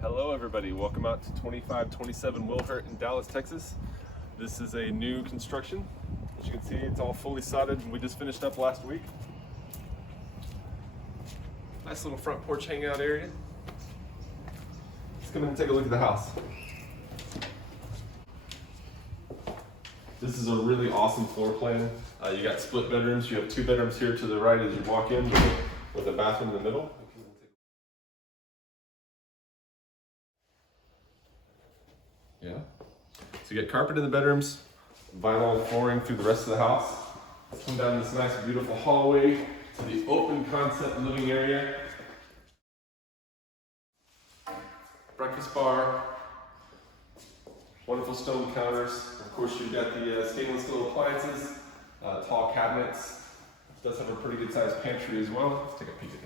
Hello everybody, welcome out to 2527 Wilhurt in Dallas, Texas. This is a new construction. As you can see, it's all fully sodded and we just finished up last week. Nice little front porch hangout area. Let's come in and take a look at the house. This is a really awesome floor plan. You got split bedrooms. You have 2 bedrooms here to the right as you walk in with a bathroom in the middle. Yeah. So you get carpet in the bedrooms, vinyl flooring through the rest of the house. Let's come down this nice, beautiful hallway to the open concept living area. Breakfast bar, wonderful stone counters. Of course, you've got the stainless steel appliances, tall cabinets. It does have a pretty good sized pantry as well. Let's take a peek at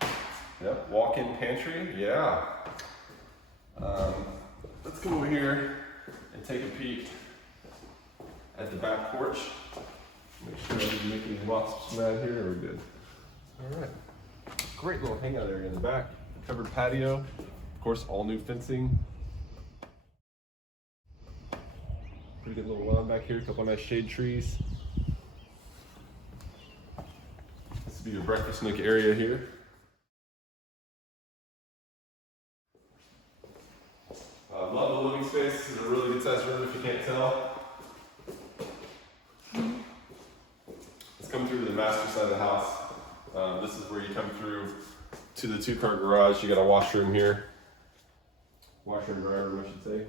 that. Yep, walk-in pantry, yeah. Let's come over here and take a peek at the back porch. Make sure I didn't make any wasps mad here, or we're good. All right, great little hangout area in the back. Covered patio, of course, all new fencing. Pretty good little lawn back here, a couple nice shade trees. This would be your breakfast nook area here. Love the living space. This is a really good sized room if you can't tell. Let's come through to the master side of the house. This is where you come through to the 2-car garage. You got a washroom here. Washer and dryer room, I should say.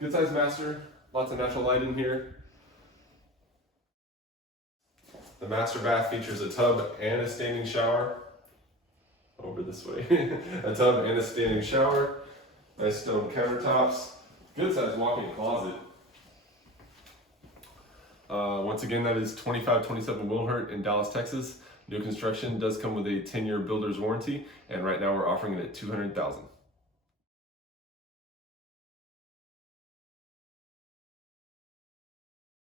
Good sized master. Lots of natural light in here. The master bath features a tub and a standing shower. Over this way. A tub and a standing shower. Nice stone countertops. Good sized walk-in closet. Once again, that is 2527 Wilhurt in Dallas, Texas. New construction does come with a 10-year builder's warranty, and right now we're offering it at $200,000.